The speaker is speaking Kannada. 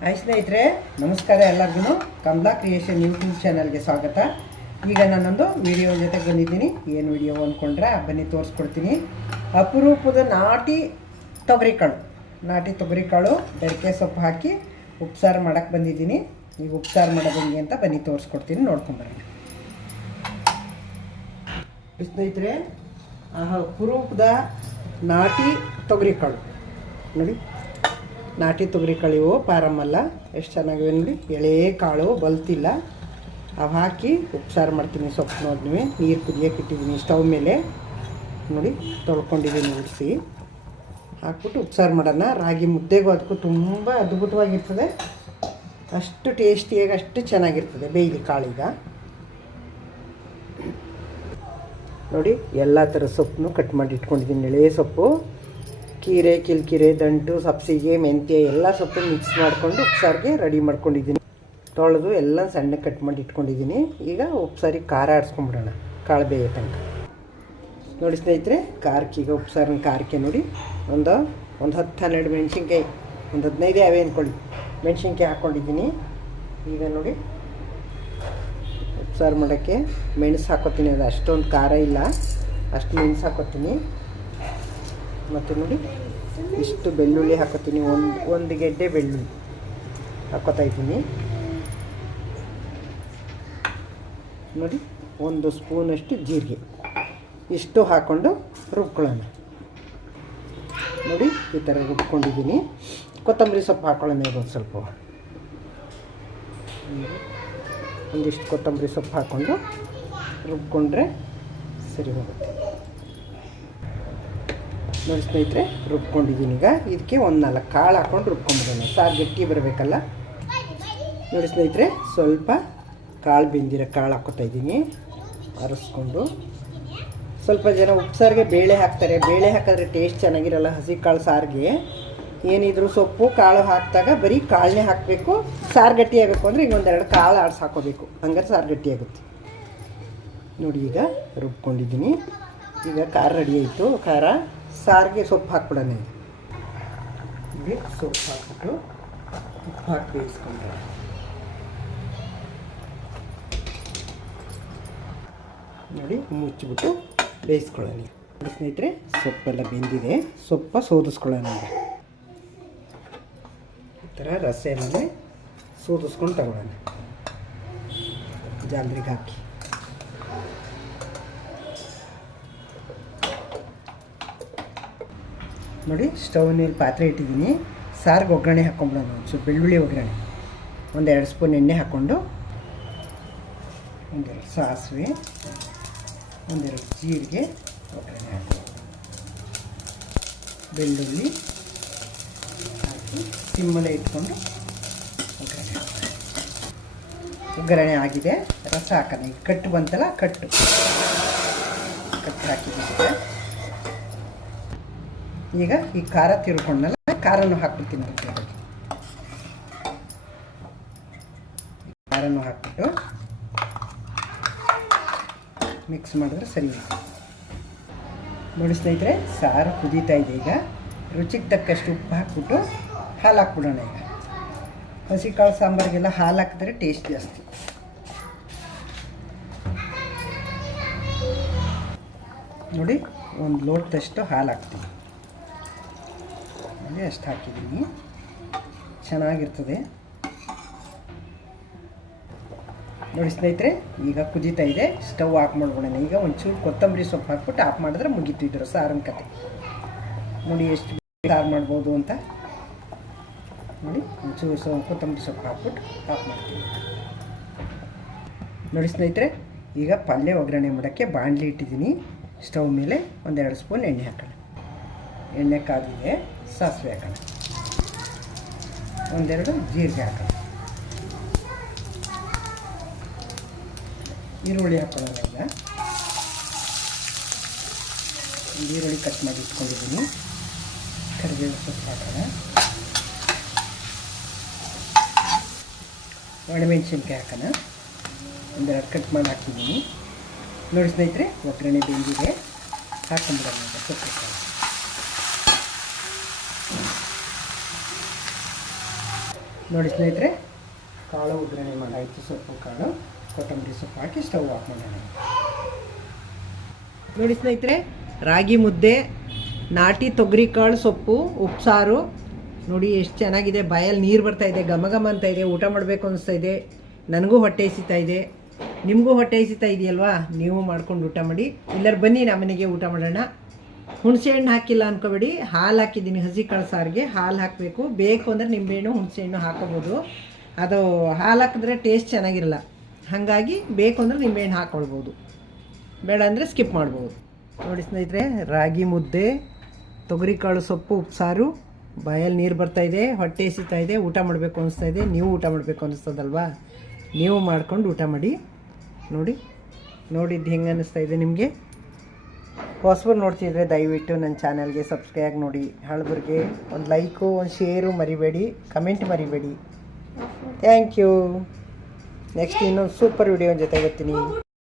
ಹಾಯ್ ಸ್ನೇಹಿತರೆ, ನಮಸ್ಕಾರ. ಎಲ್ಲರಿಗೂ ಕಮಲಾ ಕ್ರಿಯೇಷನ್ ಯೂಟ್ಯೂಬ್ ಚಾನಲ್ಗೆ ಸ್ವಾಗತ. ಈಗ ನಾನೊಂದು ವಿಡಿಯೋ ಜೊತೆಗೆ ಬಂದಿದ್ದೀನಿ. ಏನು ವಿಡಿಯೋ ಅಂದ್ಕೊಂಡ್ರೆ ಬನ್ನಿ ತೋರಿಸ್ಕೊಡ್ತೀನಿ. ಅಪರೂಪದ ನಾಟಿ ತೊಗರಿಕಾಳು ಬೆರಕೆ ಸೊಪ್ಪು ಹಾಕಿ ಉಪ್ಸಾರು ಮಾಡೋಕ್ಕೆ ಬಂದಿದ್ದೀನಿ. ಈಗ ಉಪ್ಸಾರು ಮಾಡೋದು ಹೆಂಗೆ ಅಂತ ಬನ್ನಿ ತೋರಿಸ್ಕೊಡ್ತೀನಿ, ನೋಡ್ಕೊಂಬರೋಣ. ಸ್ನೇಹಿತರೆ, ಅಪರೂಪದ ನಾಟಿ ತೊಗರಿಕಾಳು ನೋಡಿ. ನಾಟಿ ತೊಗರಿಕಾಳು ಪಾರಮ್ಮಲ್ಲ, ಎಷ್ಟು ಚೆನ್ನಾಗಿವೆ ನೋಡಿ. ಎಳೆ ಕಾಳು ಬಲ್ತಿಲ್ಲ. ಅವು ಹಾಕಿ ಉಪ್ಸಾರು ಮಾಡ್ತೀನಿ. ಸೊಪ್ಪು ನೋಡಿ, ನೀರು ಕುದಿಯೋಕೆ ಇಟ್ಟಿದ್ದೀನಿ ಸ್ಟವ್ ಮೇಲೆ ನೋಡಿ. ತೊಳ್ಕೊಂಡಿದ್ದೀನಿ, ಉಡಿಸಿ ಹಾಕ್ಬಿಟ್ಟು ಉಪ್ಸಾರು ಮಾಡೋಣ. ರಾಗಿ ಮುದ್ದೆಗೂ ಅದಕ್ಕೂ ತುಂಬ ಅದ್ಭುತವಾಗಿರ್ತದೆ. ಅಷ್ಟು ಟೇಸ್ಟಿಯಾಗಿ ಅಷ್ಟು ಚೆನ್ನಾಗಿರ್ತದೆ ಬೇಯ್ಲಿ ಕಾಳೀಗ ನೋಡಿ. ಎಲ್ಲ ಥರ ಸೊಪ್ಪನ್ನು ಕಟ್ ಮಾಡಿ ಇಟ್ಕೊಂಡಿದ್ದೀನಿ. ಎಳೆ ಸೊಪ್ಪು, ಕೀರೆ, ಕಿಲ್ಕಿರೆ, ದಂಟು, ಸಬ್ಸಿಗೆ, ಮೆಂತ್ಯ ಎಲ್ಲ ಸೊಪ್ಪು ಮಿಕ್ಸ್ ಮಾಡಿಕೊಂಡು ಉಪ್ಸಾರಿಗೆ ರೆಡಿ ಮಾಡ್ಕೊಂಡಿದ್ದೀನಿ. ತೊಳೆದು ಎಲ್ಲ ಸಣ್ಣ ಕಟ್ ಮಾಡಿ ಇಟ್ಕೊಂಡಿದ್ದೀನಿ. ಈಗ ಉಪ್ಸಾರಿಗೆ ಖಾರ ಆಡಿಸ್ಕೊಂಬಿಡೋಣ ಕಾಳು ಬೇಯೋ ತನಕ. ನೋಡಿ ಸ್ನೇಹಿತರೆ, ಖಾರಕ್ಕೆ ಈಗ ಉಪ್ಸಾರಿನ ಖಾರಕ್ಕೆ ನೋಡಿ ಒಂದು 10-12 ಮೆಣಸಿನ್ಕಾಯಿ, ಒಂದು 15 ಯಾವೇ ಅಂದ್ಕೊಳ್ಳಿ ಮೆಣಸಿನ್ಕಾಯಿ ಹಾಕ್ಕೊಂಡಿದ್ದೀನಿ. ಈಗ ನೋಡಿ ಉಪ್ಸಾರು ಮಾಡೋಕ್ಕೆ ಮೆಣಸು ಹಾಕೋತೀನಿ. ಅದು ಅಷ್ಟೊಂದು ಖಾರ ಇಲ್ಲ, ಅಷ್ಟು ಮೆಣಸು ಹಾಕೋತೀನಿ. ಮತ್ತು ನೋಡಿ ಇಷ್ಟು ಬೆಳ್ಳುಳ್ಳಿ ಹಾಕೋತೀನಿ. ಒಂದು ಗೆಡ್ಡೆ ಬೆಳ್ಳುಳ್ಳಿ ಹಾಕೋತಾ ಇದ್ದೀನಿ ನೋಡಿ. 1 ಸ್ಪೂನಷ್ಟು ಜೀರಿಗೆ, ಇಷ್ಟು ಹಾಕ್ಕೊಂಡು ರುಬ್ಕೊಳ್ಳೋಣ ನೋಡಿ. ಈ ಥರ ರುಬ್ಕೊಂಡಿದ್ದೀನಿ. ಕೊತ್ತಂಬರಿ ಸೊಪ್ಪು ಹಾಕೊಳ್ಳೋಣ. ಒಂದು ಸ್ವಲ್ಪ ಒಂದಿಷ್ಟು ಕೊತ್ತಂಬರಿ ಸೊಪ್ಪು ಹಾಕ್ಕೊಂಡು ರುಬ್ಕೊಂಡ್ರೆ ಸರಿ ಹೋಗುತ್ತೆ ನೋಡಿ. ಸ್ನೇಹಿತರೆ, ರುಬ್ಕೊಂಡಿದ್ದೀನಿ. ಈಗ ಇದಕ್ಕೆ 1-4 ಕಾಳು ಹಾಕ್ಕೊಂಡು ರುಬ್ಕೊಂಡ್ಬಿಡೋಣ. ಸಾರು ಗಟ್ಟಿ ಬರಬೇಕಲ್ಲ ನೋಡಿ. ಸ್ನೇಹಿತರೆ, ಸ್ವಲ್ಪ ಕಾಳು ಬೆಂದಿರೋ ಕಾಳು ಹಾಕ್ಕೊತಾ ಇದ್ದೀನಿ ಅರಸ್ಕೊಂಡು. ಸ್ವಲ್ಪ ಜನ ಉಪ್ಸಾರಿಗೆ ಬೇಳೆ ಹಾಕ್ತಾರೆ. ಬೇಳೆ ಹಾಕಿದ್ರೆ ಟೇಸ್ಟ್ ಚೆನ್ನಾಗಿರಲ್ಲ. ಹಸಿ ಕಾಳು ಸಾರಿಗೆ ಏನಿದ್ರು ಸೊಪ್ಪು ಕಾಳು ಹಾಕಿದಾಗ ಬರೀ ಕಾಳನ್ನೇ ಹಾಕಬೇಕು. ಸಾರು ಗಟ್ಟಿ ಆಗಬೇಕು ಅಂದರೆ ಈಗ 1-2 ಕಾಳು ಆಡಿಸಿ ಹಾಕೋಬೇಕು, ಹಂಗಾರೆ ಸಾರು ಗಟ್ಟಿ ಆಗುತ್ತೆ ನೋಡಿ. ಈಗ ರುಬ್ಕೊಂಡಿದ್ದೀನಿ. ಈಗ ಖಾರ ರೆಡಿ ಆಯಿತು. ಖಾರ ಸಾರಿಗೆ ಸೊಪ್ಪು ಹಾಕ್ಬಿಡೋಣ. ಈಗ ಸೊಪ್ಪು ಹಾಕ್ಬಿಟ್ಟು ಉಪ್ಪು ಹಾಕಿ ಬೇಯಿಸ್ಕೊಂಡ್ರೆ ನೋಡಿ. ಮುಚ್ಚಿಬಿಟ್ಟು ಬೇಯಿಸ್ಕೊಳ್ಳೋಣ ಸ್ನೇಹಿತರೆ. ಸೊಪ್ಪೆಲ್ಲ ಬೆಂದಿದೆ. ಸೊಪ್ಪು ಸೋದಿಸ್ಕೊಳ್ಳೋಣ. ಈ ಥರ ರಸ ಎಲ್ಲ ಸೋದಿಸ್ಕೊಂಡು ತಗೊಳ್ಳೋಣ. ಜಾಲರಿಗೆ ಹಾಕಿ ನೋಡಿ. ಸ್ಟವ್ ಮೇಲೆ ಪಾತ್ರೆ ಇಟ್ಟಿದ್ದೀನಿ. ಸಾರಿಗೆ ಒಗ್ಗರಣೆ ಹಾಕ್ಕೊಂಬಿಡೋಣ. ಸ್ವಲ್ಪ ಬೆಳ್ಳುಳ್ಳಿ ಒಗ್ಗರಣೆ, 1-2 ಸ್ಪೂನ್ ಎಣ್ಣೆ ಹಾಕ್ಕೊಂಡು, 1-2 ಸಾಸಿವೆ, 1-2 ಜೀರಿಗೆ ಒಗ್ಗರಣೆ ಹಾಕಿ, ಬೆಳ್ಳುಳ್ಳಿ ಹಾಕಿ ಸಿಮ್ಮಲ್ಲೇ ಇಟ್ಕೊಂಡು ಒಗ್ಗರಣೆ ಹಾಕೋಣ. ಒಗ್ಗರಣೆ ಆಗಿದೆ. ರಸ ಹಾಕೋಣ. ಈಗ ಕಟ್ಟು ಬಂತಲ್ಲ, ಕಟ್ಟು ಹಾಕಿದ್ದೀನಿ. ಈಗ ಈ ಖಾರ ತಿರ್ಕೊಂಡಲ್ಲ, ಖಾರನೂ ಹಾಕ್ಬಿಡ್ತೀನಿ. ಖಾರನೂ ಹಾಕ್ಬಿಟ್ಟು ಮಿಕ್ಸ್ ಮಾಡಿದ್ರೆ ಸರಿ ನೋಡಿ. ಸ್ನೇಹಿತರೆ, ಸಾರು ಕುದೀತಾ ಇದೆ. ಈಗ ರುಚಿಗೆ ತಕ್ಕಷ್ಟು ಉಪ್ಪು ಹಾಕ್ಬಿಟ್ಟು ಹಾಲು ಹಾಕ್ಬಿಡೋಣ. ಈಗ ಹಸಿ ಕಾಳು ಸಾಂಬಾರಿಗೆಲ್ಲ ಹಾಲು ಹಾಕಿದ್ರೆ ಟೇಸ್ಟ್ ಜಾಸ್ತಿ ನೋಡಿ. 1 ಲೋಟದಷ್ಟು ಹಾಲು ಹಾಕ್ತೀನಿ ನೋಡಿ. ಅಷ್ಟು ಹಾಕಿದ್ದೀನಿ, ಚೆನ್ನಾಗಿರ್ತದೆ ನೋಡಿ. ಸ್ನೇಹಿತರೆ, ಈಗ ಕುದೀತಾ ಇದೆ. ಸ್ಟವ್ ಆಫ್ ಮಾಡ್ಬಿಡೋಣ. ಈಗ ಒಂಚೂರು ಕೊತ್ತಂಬರಿ ಸೊಪ್ಪು ಹಾಕ್ಬಿಟ್ಟು ಆಫ್ ಮಾಡಿದ್ರೆ ಮುಗೀತು ಇದ್ರು ಸಾರಿನ ಕತೆ ನೋಡಿ. ಎಷ್ಟು ಸಾರು ಮಾಡ್ಬೋದು ಅಂತ ನೋಡಿ. ಒಂಚೂರು ಕೊತ್ತಂಬರಿ ಸೊಪ್ಪು ಹಾಕ್ಬಿಟ್ಟು ಆಫ್ ಮಾಡ್ತೀವಿ ನೋಡಿ. ಸ್ನೇಹಿತರೆ, ಈಗ ಪಲ್ಯ ಒಗ್ಗರಣೆ ಮಾಡೋಕ್ಕೆ ಬಾಣಲಿ ಇಟ್ಟಿದ್ದೀನಿ ಸ್ಟವ್ ಮೇಲೆ. 1-2 ಸ್ಪೂನ್ ಎಣ್ಣೆ ಹಾಕೋಣ. ಎಣ್ಣೆ ಕಾದಿದೆ. ಸಾಸಿವೆ ಹಾಕೋಣ. 1-2 ಜೀರಿಗೆ ಹಾಕೋಣ. ಈರುಳ್ಳಿ ಹಾಕೋಣ. ಈಗ ಈರುಳ್ಳಿ ಕಟ್ ಮಾಡಿ ಇಟ್ಕೊಂಡಿದ್ದೀನಿ. ಕರಿಬೇವು ಸೊಪ್ಪು ಹಾಕೋಣ. ಒಣಮೆಣಸಿನ್ಕಾಯಿ ಹಾಕೋಣ. 1-2 ಕಟ್ ಮಾಡಿ ಹಾಕಿದ್ದೀನಿ ನೋಡಿ. ಸ್ನೇಹಿತರೆ, ಒಗ್ಗರಣೆ ಬೆಂದಿದೆ. ಹಾಕೊಂಡ್ಬಿಡೋಣ ಸೊಪ್ಪು. ನೋಡಿ ಸ್ನೇಹಿತರೆ, ಕಾಳು ಒಗ್ಗರಣೆ ಮಾಡಾಯಿತು. ಸೊಪ್ಪು ಕಾಳು ಕೊತ್ತಂಬರಿ ಸೊಪ್ಪು ಹಾಕಿ ಸ್ಟವ್ ಆಫ್ ಮಾಡೋಣ. ನೋಡಿ ಸ್ನೇಹಿತರೆ, ರಾಗಿ ಮುದ್ದೆ, ನಾಟಿ ತೊಗರಿ ಕಾಳು ಸೊಪ್ಪು, ಉಪ್ಸಾರು ನೋಡಿ ಎಷ್ಟು ಚೆನ್ನಾಗಿದೆ. ಬಾಯಲ್ಲಿ ನೀರು ಬರ್ತಾ ಇದೆ, ಘಮ ಘಮ ಅಂತ ಇದೆ. ಊಟ ಮಾಡಬೇಕು ಅನಿಸ್ತಾ ಇದೆ. ನನಗೂ ಹೊಟ್ಟೆ ಹಸಿತಾ ಇದೆ, ನಿಮಗೂ ಹೊಟ್ಟೆ ಹಸಿತಾ ಇದೆಯಲ್ವಾ? ನೀವು ಮಾಡ್ಕೊಂಡು ಊಟ ಮಾಡಿ. ಎಲ್ಲರೂ ಬನ್ನಿ ನಮ್ಮನೆಗೆ ಊಟ ಮಾಡೋಣ. ಹುಣಸೆ ಹಣ್ಣು ಹಾಕಿಲ್ಲ ಅಂದ್ಕೋಬೇಡಿ, ಹಾಲು ಹಾಕಿದ್ದೀನಿ. ಹಸಿ ಕಾಳು ಸಾರಿಗೆ ಹಾಲು ಹಾಕಬೇಕು. ಬೇಕು ಅಂದರೆ ನಿಂಬೆಹಣ್ಣು ಹುಣಸೆ ಹಣ್ಣು ಹಾಕೋಬೋದು. ಅದು ಹಾಲು ಹಾಕಿದ್ರೆ ಟೇಸ್ಟ್ ಚೆನ್ನಾಗಿರಲ್ಲ. ಹಾಗಾಗಿ ಬೇಕು ಅಂದರೆ ನಿಂಬೆಹಣ್ಣು ಹಾಕ್ಕೊಳ್ಬೋದು, ಬೇಡ ಅಂದರೆ ಸ್ಕಿಪ್ ಮಾಡ್ಬೋದು. ನೋಡಿ ಸ್ನೇಹಿತರೆ, ರಾಗಿ ಮುದ್ದೆ, ತೊಗರಿಕಾಳು ಸೊಪ್ಪು, ಉಪ್ಸಾರು, ಬಾಯಲ್ಲಿ ನೀರು ಬರ್ತಾಯಿದೆ, ಹೊಟ್ಟೆ ಹಸಿತಾ ಇದೆ, ಊಟ ಮಾಡಬೇಕು ಅನಿಸ್ತಾ ಇದೆ. ನೀವು ಊಟ ಮಾಡಬೇಕು ಅನಿಸ್ತದಲ್ವಾ? ನೀವು ಮಾಡ್ಕೊಂಡು ಊಟ ಮಾಡಿ. ನೋಡಿದ್ದು ಹೆಂಗೆ ಅನ್ನಿಸ್ತಾ ಇದೆ ನಿಮಗೆ? ಹೊಸಬರು ನೋಡ್ತಿದ್ರೆ ದಯವಿಟ್ಟು ನನ್ನ ಚಾನಲ್ಗೆ ಸಬ್ಸ್ಕ್ರೈಬ್ ನೋಡಿ. ಹಳಬರಿಗೆ ಒಂದು ಲೈಕು, ಒಂದು ಶೇರು ಮರಿಬೇಡಿ, ಕಮೆಂಟ್ ಮರಿಬೇಡಿ. Thank you. ನೆಕ್ಸ್ಟ್ ಇನ್ನೊಂದು ಸೂಪರ್ ವಿಡಿಯೋ ಜೊತೆ ಬರ್ತೀನಿ.